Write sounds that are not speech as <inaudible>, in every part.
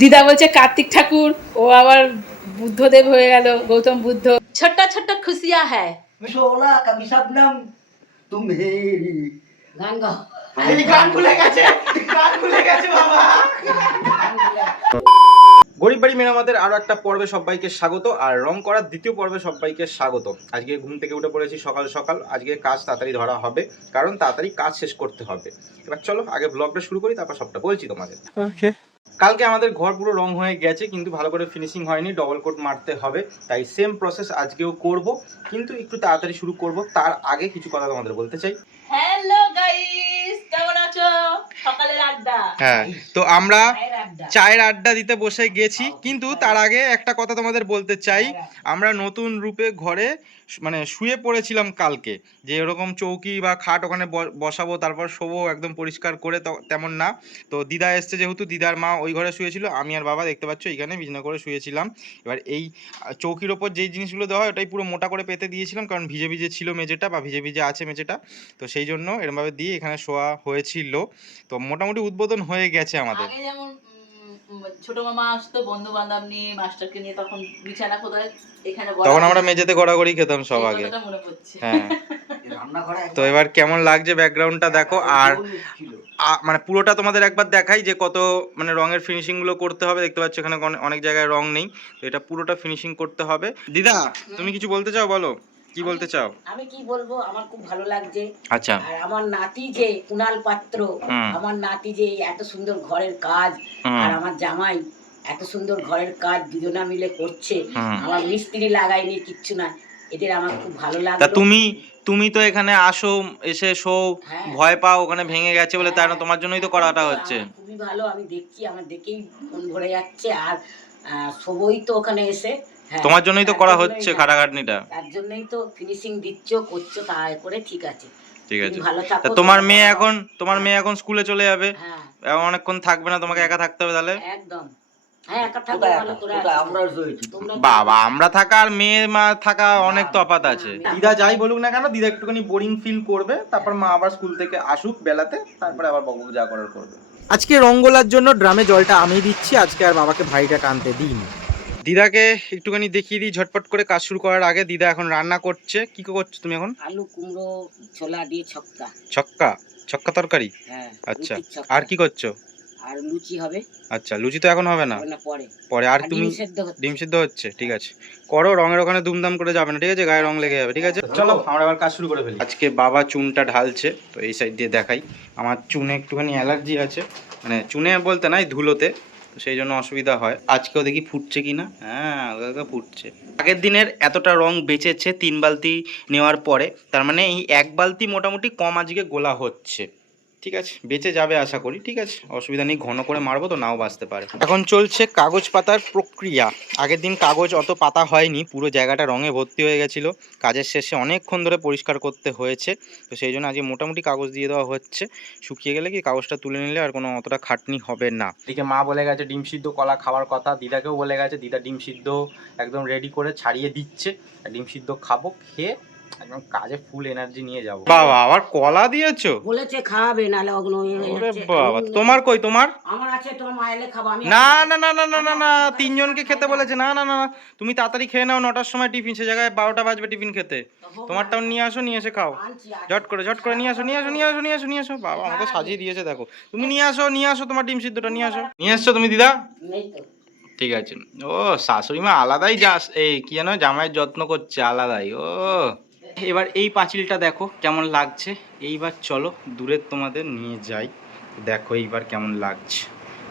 দিদা বলছে কার্তিক ঠাকুর ও আবার বুদ্ধদেব হয়ে গেল গৌতম বুদ্ধ। ছোট্ট ছোট্ট খুশিয়া হ্যাঁ শোলা কবি শবনম তুমি গান গাও। গান ভুলে গেছে গান ভুলে গেছে বাবা। গরিব বাড়ি মেরামতের আরও একটা পর্বে সবাইকে স্বাগত আর রং করার দ্বিতীয় পর্বে সবাইকে স্বাগত। আজকে ঘুম থেকে উঠে পড়েছি সকাল সকাল আজকে কাজ তাড়াতাড়ি ধরা হবে কারণ তাড়াতাড়ি কাজ শেষ করতে হবে। এবার চলো আগে ব্লগটা শুরু করি তারপর সবটা বলছি তোমাদের। কালকে আমাদের ঘর পুরো রং হয়ে গেছে, কিন্তু ভালো করে ফিনিশিং হয়নি ডবল কোট মারতে হবে। তাই সেম প্রসেস আজকেও করব, কিন্তু একটু তাড়াতাড়ি শুরু করব। তার আগে কিছু কথা তোমাদের বলতে চাই। হ্যালো গাইস কেমন আছো? সকালের আড্ডা। হ্যাঁ তো আমরা চায়ের আড্ডা। দিতে বসে গেছি। কিন্তু তার আগে একটা কথা তোমাদের বলতে চাই। আমরা নতুন রূপে ঘরে মানে শুয়ে পড়েছিলাম কালকে। যে এরকম চৌকি বা খাট ওখানে বসাবো তারপর শোবো একদম পরিষ্কার করে তেমন না। তো দিদা এসছে যেহেতু দিদার মা ওই ঘরে শুয়েছিল আমি আর বাবা দেখতে পাচ্ছ এখানে বিছানা করে শুয়েছিলাম। এবার এই চৌকির ওপর যেই জিনিসগুলো দেওয়া হয় ওটাই পুরো মোটা করে পেতে দিয়েছিলাম কারণ ভিজে ভিজে ছিল মেঝেটা বা ভিজে ভিজে আছে মেঝেটা। তো সেই জন্য এরমভাবে দিয়ে এখানে শোয়া হয়েছিল। তো মোটামুটি উদ্বোধন হয়ে গেছে আমাদের। ছোট মামা আসতো বন্ধু বান্ধব নিয়ে মাস্টারকে নিয়ে তখন বিছানা কোথায়? এখানে তখন আমরা মেঝেতে গড়াগড়ি খেতাম সব আগে। মনে হ্যাঁ। তো এবার কেমন লাগছে ব্যাকগ্রাউন্ডটা দেখো? আর মানে পুরোটা তোমাদের একবার দেখাই যে কত মানে রঙের ফিনিশিংগুলো করতে হবে। দেখতে পাচ্ছ এখানে অনেক জায়গায় রং নেই। তো এটা পুরোটা ফিনিশিং করতে হবে। দিদা তুমি কিছু বলতে চাও বলো? কি বলতে চাও? আমি কি বলব? আমার খুব ভালো লাগছে। আচ্ছা। আর আমার নাতি যে কুনাল পাত্র আমার নাতি যে এত সুন্দর ঘরের কাজ আর আমার জামাই এত সুন্দর ঘরের কাজ দুজনা মিলে করছে আমার মিস্ত্রি লাগাইনি কিচ্ছু না। এদের আমার খুব ভালো তা তুমি তুমি তো এখানে আসো এসে শো হ্যাঁ। ভয় পাও ওখানে ভেঙে গেছে বলে তাই না তোমার জন্যই তো করাটা হচ্ছে। খুবই ভালো আমি দেখছি আমার দেখেই মন ভরে যাচ্ছে। আর সবই তো ওখানে এসে হ্যাঁ, তোমার জন্যই তো করা হচ্ছে না। খাটাখাটনিটা তার জন্যই তো ফিনিশিং দিচ্ছ করছ তা করে ঠিক আছে। ঠিক আছে। তা তোমার মেয়ে এখন তোমার মেয়ে এখন স্কুলে চলে যাবে। হ্যাঁ। এখন অনেকক্ষণ থাকবে না তোমাকে একা থাকতে হবে তাহলে? একদম। হ্যাঁ বাবা আমরা থাকা আর মেয়ে মা থাকা অনেক তফাৎ আছে। দিদা যাই বলুক না কেন দিদা একটুখানি বোরিং ফিল করবে তারপর মা আবার স্কুল থেকে আসুক বেলাতে তারপরে আবার বকবক যা করার করবে। আজকে রঙ্গোলার জন্য ড্রামে জলটা আমি দিচ্ছি আজকে আর বাবাকে ভাইটা টানতে দিইনি। দিদাকে একটুখানি দেখিয়ে দিই ঝটপট করে কাজ শুরু করার আগে দিদা এখন রান্না করছে। কি করছ তুমি এখন? আলু কুমড়ো ছোলা দিয়ে ছক্কা। ছক্কা? ছক্কা তরকারি? হ্যাঁ আচ্ছা। আর কি করছ? আর লুচি হবে। আচ্ছা লুচি তো এখন হবে না? পরে। পরে। আর তুমি ডিম সেদ্ধ হচ্ছে। ঠিক আছে। করো রঙের ওখানে দুমদাম করে যাবে না ঠিক আছে? গায়ে রং লেগে যাবে ঠিক আছে? চলো আমরা আবার কাজ শুরু করে ফেলি। আজকে বাবা চুনটা ঢালছে তো এই সাইড দিয়ে দেখাই। আমার চুনে একটুখানি অ্যালার্জি আছে। মানে চুনে বলতে নাই ধুলোতে। সেই জন্য অসুবিধা হয়। আজকেও দেখি ফুটছে কি না হ্যাঁ হালকা ফুটছে। আগের দিনের এতটা রং বেঁচেছে তিন বালতি নেওয়ার পরে, তার মানে এই এক বালতি মোটামুটি কম আজকে গোলা হচ্ছে। ঠিক আছে বেঁচে যাবে আশা করি ঠিক আছে? অসুবিধা নেই ঘন করে মারবো তো নাও বাঁচতে পারে। এখন চলছে কাগজ পাতার প্রক্রিয়া। আগের দিন কাগজ অত পাতা হয়নি পুরো জায়গাটা রঙে ভর্তি হয়ে গেছিল। কাজের শেষে অনেকক্ষণ ধরে পরিষ্কার করতে হয়েছে তো সেই জন্য আজকে মোটামুটি কাগজ দিয়ে দেওয়া হচ্ছে। শুকিয়ে গেলে কি কাগজটা তুলে নিলে আর কোনো অতটা খাটনি হবে না। এদিকে মা বলে গেছে ডিম সিদ্ধ কলা খাওয়ার কথা। দিদাকেও বলে গেছে দিদা ডিম সিদ্ধ একদম রেডি করে ছাড়িয়ে দিচ্ছে। আর ডিম সিদ্ধ খাব খেয়ে একদম কাজে ফুল এনার্জি নিয়ে যাব। বাবা আবার কলা দিয়েছ? বলেছে খাওয়াবে নাহলে অগ্ন ওরে বাবা তোমার কই তোমার? আমার আছে তোমার মা খাব আমি না না না না না না না তিনজনকে খেতে বলেছে। না না না না। তুমি তাড়াতাড়ি খেয়ে নাও নটার সময় টিফিন সে জায়গায় বারোটা বাজবে টিফিন খেতে। তোমারটাও নিয়ে আসো নিয়ে এসে খাও। ঝট করে ঝট করে নিয়ে আসো নিয়ে আসো নিয়ে আসো নিয়ে আসো নিয়ে আসো। বাবা আমাকে সাজিয়ে দিয়েছে দেখো। তুমি নিয়ে আসো নিয়ে আসো তোমার ডিম সিদ্ধটা নিয়ে আসো। নিয়ে আসছো তুমি দিদা? ঠিক আছে। ও শাশুড়ি মা আলাদাই যাস এই কি যেন জামাইয়ের যত্ন করছে আলাদাই। ও। এবার এই পাঁচিলটা দেখো কেমন লাগছে। এইবার চলো দূরের তোমাদের নিয়ে যাই। দেখো এইবার কেমন লাগছে।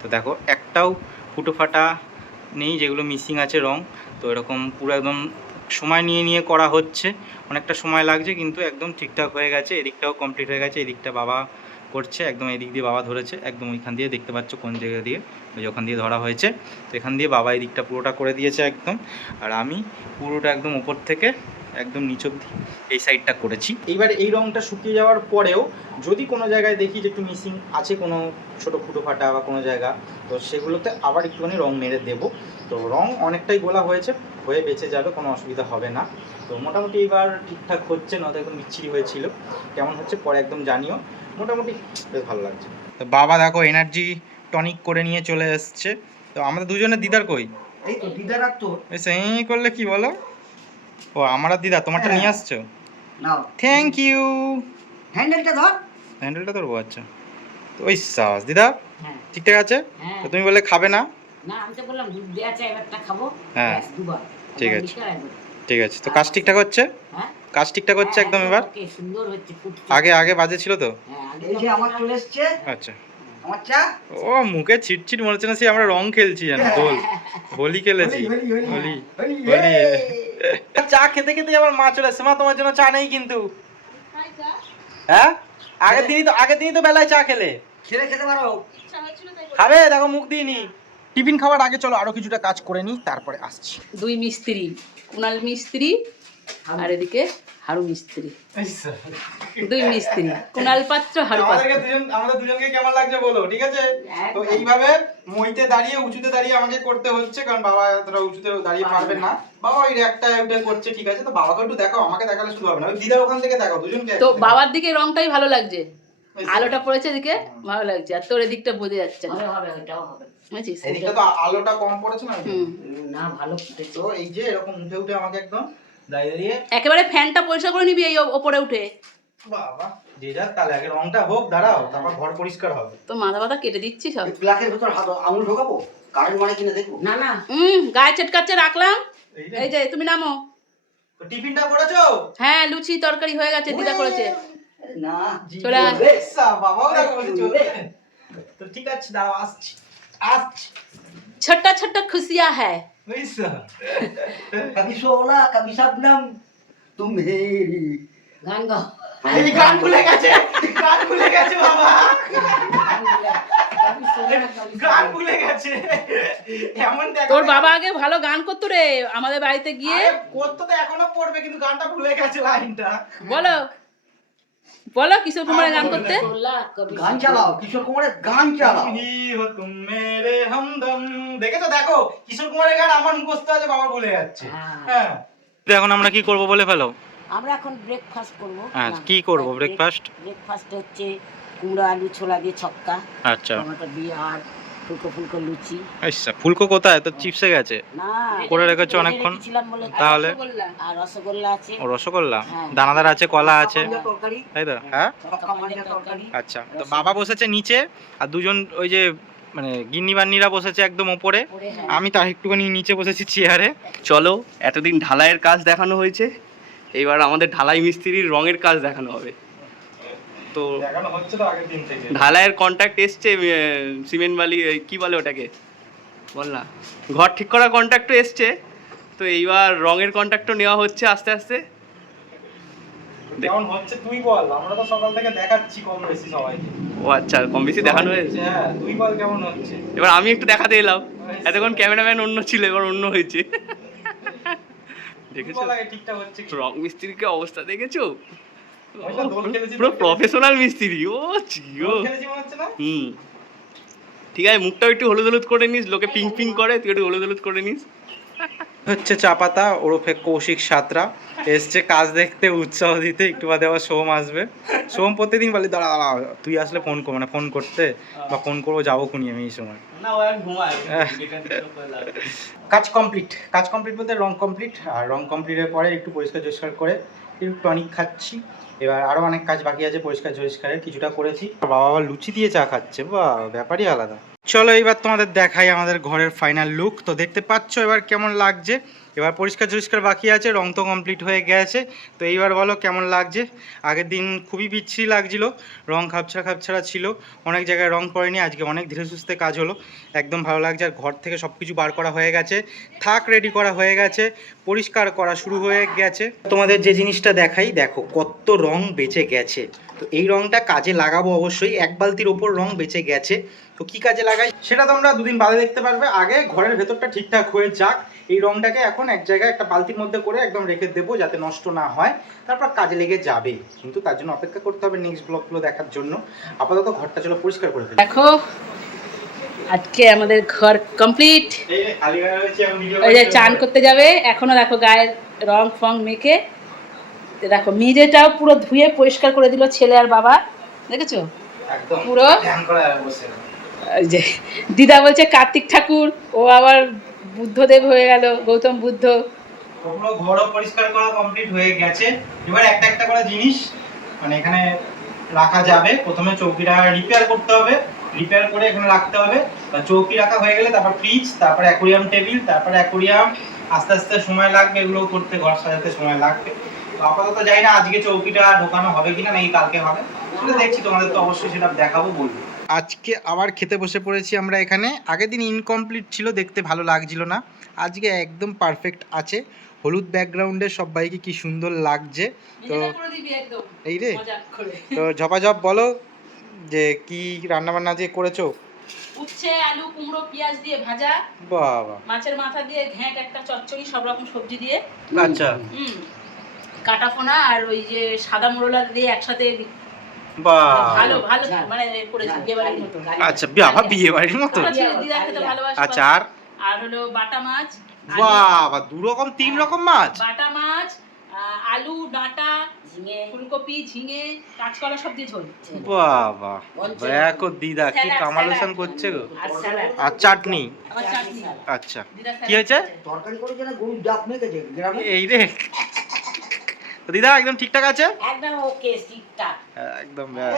তো দেখো একটাও ফুটো ফাটা নেই যেগুলো মিসিং আছে রং। তো এরকম পুরো একদম সময় নিয়ে নিয়ে করা হচ্ছে। অনেকটা সময় লাগছে কিন্তু একদম ঠিকঠাক হয়ে গেছে। এদিকটাও কমপ্লিট হয়ে গেছে, এদিকটা বাবা করছে, একদম এদিক দিয়ে বাবা ধরেছে, একদম ওইখান দিয়ে দেখতে পাচ্ছ কোন জায়গা দিয়ে, ওই ওখান দিয়ে ধরা হয়েছে। তো এখান দিয়ে বাবা এদিকটা পুরোটা করে দিয়েছে একদম। আর আমি পুরোটা একদম উপর থেকে একদম নিচ অব্দি এই সাইডটা করেছি। এইবার এই রংটা শুকিয়ে যাওয়ার পরেও যদি কোনো জায়গায় দেখি যে একটু মিসিং আছে কোনো ছোটো ফুটো ফাটা বা কোনো জায়গা তো সেগুলোতে আবার একটুখানি রং মেরে দেব। তো রং অনেকটাই গোলা হয়েছে হয়ে বেঁচে যাবে কোনো অসুবিধা হবে না। তো মোটামুটি এবার ঠিকঠাক হচ্ছে নয়তো একদম বিচ্ছিরি হয়েছিল। কেমন হচ্ছে পরে একদম জানিও। মোটামুটি বেশ ভালো লাগছে। তো বাবা দেখো এনার্জি টনিক করে নিয়ে চলে এসছে। তো আমাদের দুজনের দিদার কই? এই তো দিদার আর তো করলে কি বলো? ও আমার আর দিদা তোমারটা নিয়ে আসছো? নাও। থ্যাংক ইউ হ্যান্ডেলটা ধর। হ্যান্ডেলটা ধরবো আচ্ছা। তো ওই সাহস দিদা হ্যাঁ। ঠিকঠাক আছে? হ্যাঁ। তো তুমি বলে খাবে না? না আমি তো বললাম দুধ দেওয়া চা এবারটা খাব। হ্যাঁ। দুবার। ঠিক আছে। ঠিক আছে। তো কাজ ঠিকঠাক হচ্ছে? হ্যাঁ। কাজ ঠিকঠাক হচ্ছে হ্যাঁ, একদম এবার? ওকে, সুন্দর হচ্ছে আগে আগে বাজে ছিল তো? হ্যাঁ, আগে এই যে আমার চলে এসছে। আচ্ছা। ও মুখে ছিটছিট মনে হচ্ছে না সে আমরা রং খেলছি জানো দোল। হোলি খেলেছি। হোলি, হোলি। <laughs> চা খেতে খেতে আবার মা চলে এসছে মা তোমার জন্য চা নেই কিন্তু। হ্যাঁ? আগের দিনই তো আগের দিনই তো বেলায় চা খেলে। ছেড়ে খেতে পারো খাবে? দেখো মুখ দিইনি টিফিন খাওয়ার আগে চলো আরও কিছুটা কাজ করে নিই তারপরে আসছি। দুই মিস্ত্রি কুনাল মিস্ত্রি আর এদিকে হারু মিস্ত্রি। দুই মিস্ত্রি কুনাল পাত্র হারু আমাদেরকে দুজন আমাদের দুজনকে কেমন লাগছে বলো ঠিক আছে? তো এইভাবে মইতে দাঁড়িয়ে উঁচুতে দাঁড়িয়ে আমাকে করতে হচ্ছে কারণ বাবা এতটা উঁচুতে দাঁড়িয়ে পারবেন না। বাবা ওই একটা উঠে করছে ঠিক আছে? তো বাবাকে একটু দেখাও আমাকে দেখালে শুধু হবে না। ওই দিদার ওখান থেকে দেখাও দুজনকে তো বাবার দিকে রংটাই ভালো লাগছে। আলোটা পড়েছে এদিকে ভালো লাগছে। আর তোর এদিকটা বোঝা যাচ্ছে না। হবে হবে ওটাও হবে। এদিকটা তো আলোটা কম পড়েছে না? না ভালো তো এই যে এরকম উঠে উঠে আমাকে একদম দাঁড়িয়ে একেবারে ফ্যানটা পরিষ্কার করে নিবি এই ওপরে উঠে। বাবা যে যা তাহলে আগে রংটা হোক দাঁড়াও তারপর ঘর পরিষ্কার হবে। তো মাথা মাথা কেটে দিচ্ছি সব। ভেতর হাত আঙুল ঢোকাবো? মানে কারেন্ট দেখব? না না। হুম গায়ে চেটকাচ্ছে রাখলাম। এই যে। তুমি নামো। টিফিনটা করেছ? হ্যাঁ লুচি তরকারি হয়ে গেছে দিদা করেছে। না চলে বাবাও চলে তো ঠিক আছে দাঁড়াও আসছি আসছি। ছোট্টা ছোট্ট খুশিয়া হ্যাঁ বুঝছ কবি সোলা কবি শবনম তুম গান গাও এই গান ভুলে গেছে গান ভুলে গেছে বাবা গান। ভুলে গেছে এমন তোর বাবা আগে ভালো গান করতো রে আমাদের বাড়িতে গিয়ে। করতে তো এখনও পড়বে কিন্তু গানটা ভুলে গেছে লাইনটা। বলো। বলো কিশোর কুমারের গান করতে। গান চালাও কিশোর কুমারের গান চালাও। হি হো তুম মেরে হমদম দেখেছ? দেখো কিশোর কুমারের গান আমার মুখস্থ আছে বাবা ভুলে যাচ্ছে। হ্যাঁ। হ্যাঁ। এখন আমরা কি করব বলে ফেলো? আমরা এখন ব্রেকফাস্ট করব। হ্যাঁ, কি করব breakfast? ব্রেকফাস্ট হচ্ছে কুমড়ো আলু ছোলা দিয়ে ছক্কা আচ্ছা। টমেটো দিয়ে আর ফুলকো ফুলকো লুচি। আচ্ছা ফুলকো কোথায়? তো চিপসে গেছে। করে রেখেছো অনেকক্ষণ? তাহলে? আর রসগোল্লা আছে। ও রসগোল্লা। হ্যাঁ। দানাদার আছে কলা আছে। তাই তো? হ্যাঁ তরকারি। আচ্ছা তো বাবা বসেছে নিচে আর দুজন ওই যে মানে গিন্নি বান্নিরা বসেছে একদম ওপরে। হ্যাঁ। আমি তার একটুখানি নিচে বসেছি চেয়ারে চলো এতদিন ঢালাইয়ের কাজ দেখানো হয়েছে এইবার আমাদের ঢালাই মিস্ত্রির রঙের কাজ দেখানো হবে। তো দেখানো হচ্ছে তো আগের দিন থেকে। ঢালাইয়ের কন্ট্যাক্ট এসছে সিমেন্ট বালি কি বলে ওটাকে? বল না। ঘর ঠিক করার কন্ট্যাক্টও এসছে তো এইবার রঙের কন্ট্যাক্টও নেওয়া হচ্ছে আস্তে আস্তে। কেমন হচ্ছে তুই বল আমরা তো সকাল থেকে দেখাচ্ছি কম বেশি সবাইকে। ও আচ্ছা কম বেশি দেখানো হয়েছে? হ্যাঁ তুই বল কেমন হচ্ছে? এবার আমি একটু দেখাতে এলাম। এতক্ষণ ক্যামেরাম্যান অন্য ছিল এবার অন্য হয়েছে। দেখেছ? ঠিকঠাক হচ্ছে কি? অবস্থা দেখেছ? পুরো প্রফেশনাল মিস্ত্রি। ও চিও হুম। ঠিক আছে মুখটাও একটু হলুদ হলুদ করে নিস লোকে পিং পিং করে তুই একটু হলুদ হলুদ করে নিস। হচ্ছে চাপাতা ওরফে কৌশিক সাতরা। এসছে কাজ দেখতে উৎসাহ দিতে একটু বাদে আবার সোম আসবে। সোম প্রত্যেকদিন বলে দাঁড়া দাঁড়া তুই আসলে ফোন কর মানে ফোন করতে বা ফোন করব যাব খুনি আমি এই সময়। কাজ কমপ্লিট কাজ কমপ্লিট বলতে রং কমপ্লিট আর রং কমপ্লিটের পরে একটু পরিষ্কার পরিষ্কার করে একটু টনিক খাচ্ছি। এবার আরও অনেক কাজ বাকি আছে পরিষ্কার পরিষ্কারের কিছুটা করেছি। বাবা আবার লুচি দিয়ে চা খাচ্ছে বা ব্যাপারই আলাদা। চলো এবার তোমাদের দেখাই আমাদের ঘরের ফাইনাল লুক তো দেখতে পাচ্ছ এবার কেমন লাগছে? এবার পরিষ্কার পরিষ্কার বাকি আছে, রং তো কমপ্লিট হয়ে গেছে। তো এইবার বলো কেমন লাগছে? আগের দিন খুবই বিচ্ছিরি লাগছিল, রং খাপছাড়া খাপছাড়া ছিল। অনেক জায়গায় রং পড়েনি, আজকে অনেক ধীরে সুস্থে কাজ হলো। একদম ভালো লাগছে, আর ঘর থেকে সব কিছু বার করা হয়ে গেছে। থাক রেডি করা হয়ে গেছে। পরিষ্কার করা শুরু হয়ে গেছে। তোমাদের যে জিনিসটা দেখাই, দেখো কত রং বেঁচে গেছে। তো এই রংটা কাজে লাগাবো অবশ্যই। এক বালতির ওপর রং বেঁচে গেছে। তো কি কাজে লাগাই? সেটা তোমরা দুদিন বাদে দেখতে পারবে। আগে ঘরের ভেতরটা ঠিকঠাক হয়ে যাক। এই রংটাকে এখন এক জায়গায় একটা বালতির মধ্যে করে একদম রেখে দেবো যাতে নষ্ট না হয়। তারপর কাজে লেগে যাবে। কিন্তু তার জন্য অপেক্ষা করতে হবে নেক্সট ব্লগগুলো দেখার জন্য। আপাতত ঘরটা চলো পরিষ্কার করে ফেলি। দেখো আজকে আমাদের ঘর কমপ্লিট চান করতে যাবে। এখনও দেখো গায়ের রং ফং মেখে দেখো মেঝেটাও পুরো ধুয়ে পরিষ্কার করে দিল ছেলে আর বাবা। দেখেছ? একদম। পুরো। যে দিদা বলছে কার্তিক ঠাকুর ও আবার বুদ্ধদেব হয়ে গেল গৌতম বুদ্ধ। পুরো ঘরও পরিষ্কার করা কমপ্লিট হয়ে গেছে। এবার একটা একটা করে জিনিস মানে এখানে রাখা যাবে। প্রথমে চৌকিটা রিপেয়ার করতে হবে। রিপেয়ার করে এখানে রাখতে হবে। চৌকি রাখা হয়ে গেলে তারপর ফ্রিজ তারপর অ্যাকোরিয়াম টেবিল তারপর অ্যাকোরিয়াম আস্তে আস্তে সময় লাগবে এগুলো করতে ঘর সাজাতে সময় লাগবে। আপাতত জানি না আজকে চৌকিটা ঢোকানো হবে কিনা নাকি কালকে হবে। সেটা দেখছি তোমাদের তো অবশ্যই সেটা দেখাবো বলব। আজকে আবার খেতে বসে পড়েছি আমরা এখানে। আগের দিন ইনকমপ্লিট ছিল দেখতে ভালো লাগছিল না। আজকে একদম পারফেক্ট আছে। হলুদ ব্যাকগ্রাউন্ডে সবাইকে কি সুন্দর লাগছে। তো নিজেরা করে দিবি একদম। এই রে। তো ঝপাঝপ বলো যে কি রান্না বান্না যে করেছ? উচ্ছে আলু কুমড়ো পেঁয়াজ দিয়ে ভাজা। বাবা। মাছের মাথা দিয়ে ঘ্যাঁট একটা চচ্চড়ি সব রকম সবজি দিয়ে। আচ্ছা। হুম। কাটা ফোনা আর ওই যে সাদা মোরলা দিয়ে একসাথে বাহ। ভালো ভালো মানে করেছি বিয়ে বাড়ির মতো। আচ্ছা বাবা বিয়ে বাড়ির মতো? দিদা খেতে ভালোবাসে আচ্ছা আর? আর হলো বাটা মাছ বাবা দু রকম তিন রকম মাছ? বাটা মাছ আলু ডাঁটা ঝিঙে। ফুলকপি ঝিঙে কাঁচকলা সব দিয়ে ঝোল। বাবা দেখো দিদা কি স্যালাড। করছে গো। আর চাটনি? আচ্ছা। কি হয়েছে? তরকারি করে যেন গরুর ডাব মেখেছে গ্রামে? এই রে। তো দিদা একদম ঠিকঠাক আছে? একদম ওকে ঠিকঠাক। একদম ব্যাস।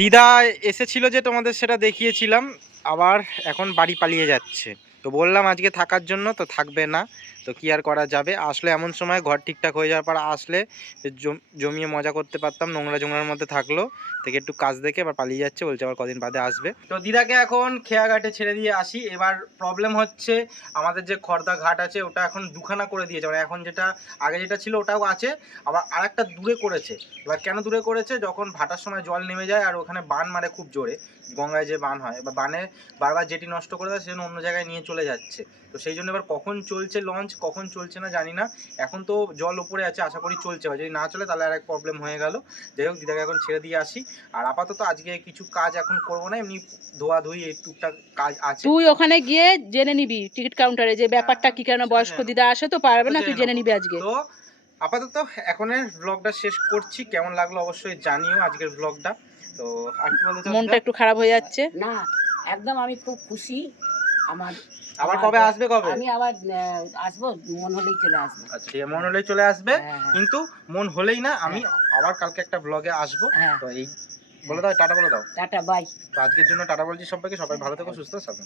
দিদা এসেছিল যে তোমাদের সেটা দেখিয়েছিলাম আবার এখন বাড়ি পালিয়ে যাচ্ছে। তো বললাম আজকে থাকার জন্য, তো থাকবে না। তো কি আর করা যাবে? আসলে এমন সময় ঘর ঠিকঠাক হয়ে যাওয়ার পর আসলে জম- জমিয়ে মজা করতে পারতাম, নোংরা জোংরার মধ্যে থাকল। থেকে একটু কাজ দেখে এবার পালিয়ে যাচ্ছে, বলছে আবার কদিন বাদে আসবে। তো দিদাকে এখন খেয়াঘাটে ছেড়ে দিয়ে আসি। এবার প্রবলেম হচ্ছে আমাদের যে খর্দা ঘাট আছে, ওটা এখন দুখানা করে দিয়েছে। মানে এখন যেটা, আগে যেটা ছিল ওটাও আছে, আবার আরেকটা দূরে করেছে। এবার কেন দূরে করেছে? যখন ভাটার সময় জল নেমে যায় আর ওখানে বান মারে খুব জোরে, গঙ্গায় যে বান হয়। বা বানে বারবার যেটি নষ্ট করে দেয় সেজন্য অন্য জায়গায় নিয়ে চলে যাচ্ছে। তো সেই জন্য এবার কখন চলছে লঞ্চ কখন চলছে না জানি না। এখন তো জল উপরে আছে আশা করি চলছে। যদি না চলে তাহলে আর এক প্রবলেম হয়ে গেল। যাই হোক দিদাকে এখন ছেড়ে দিয়ে আসি। আর আপাতত আজকে কিছু কাজ এখন করব না এমনি ধোয়া ধুই এই টুকটাক কাজ আছে। তুই ওখানে গিয়ে জেনে নিবি টিকিট কাউন্টারে যে ব্যাপারটা কি কেন বয়স্ক দিদা আসে তো পারবে না তুই জেনে। নিবি আজকে। তো আপাতত এখনের ব্লগটা শেষ করছি। কেমন লাগল অবশ্যই জানিও আজকের ব্লগটা তো আর কি বলতে মনটা একটু খারাপ হয়ে যাচ্ছে। না একদম আমি খুব খুশি। আমার আবার কবে আসবে কবে? আমি আবার আসব মন হলেই চলে আসব। আচ্ছা ঠিক মন হলেই চলে আসবে হ্যাঁ, হ্যাঁ। কিন্তু মন হলেই না আমি আবার কালকে একটা ব্লগে আসব। হ্যাঁ। তো এই বলে দাও টাটা বলে দাও। টাটা বাই তো আজকের জন্য টাটা বলছি সবাইকে সবাই ভালো থেকো সুস্থ থাকো।